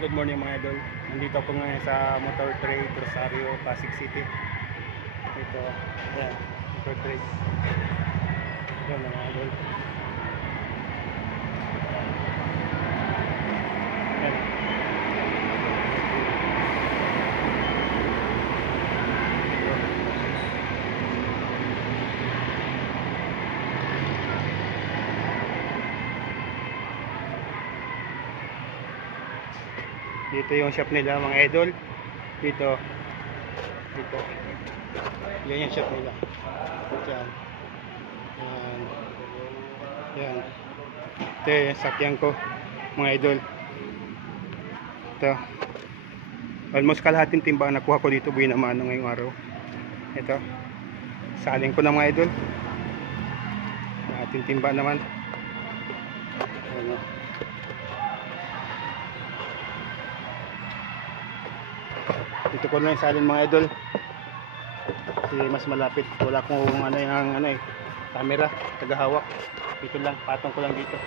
Good morning mga idol. Nandito ako ngayon sa Motor Trade Rosario, Pasig City. Ito, ayan, Motor Trade. Ayan mga idol. Ayan. Dito yung shop nila mga idol. Dito. Yan yung shop nila. Diyan. Yan. Yan. Ito yung sakyan ko mga idol. Ito. Almost kalahating timba ang nakuha ko dito buhay naman ngayong araw. Ito. Saling ko na mga idol. Kalahating timba naman. Ano. Dito ko lang salin mga idol kasi mas malapit, wala akong camera, tagahawak. Dito lang, patong ko lang dito.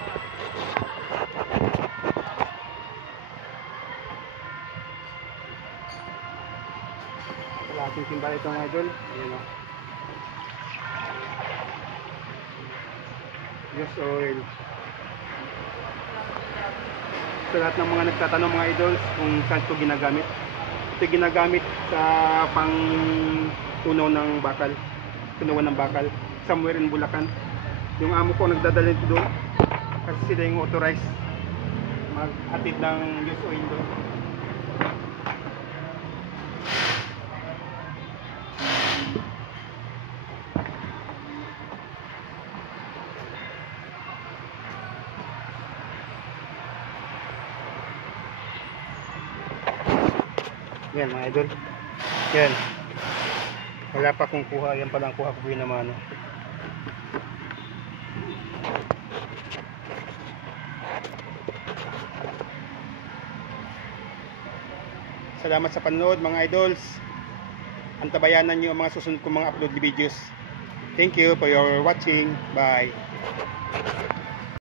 Wala ating timba ito mga idol. Ayan o, use oil. Sa lahat ng mga nagtatanong mga idol kung saan ito ginagamit, ito ginagamit sa pang tunaw ng bakal, tunawan ng bakal somewhere in Bulacan. Yung amo ko nagdadala ito doon kasi sila yung authorized maghatid ng use oil doon. Yan mga idol. Yan. Wala pa akong kuha. Yan palang kuha ko buhay naman. Salamat sa panonood mga idols. Antabayanan nyo ang mga susunod kong mga upload videos. Thank you for your watching. Bye.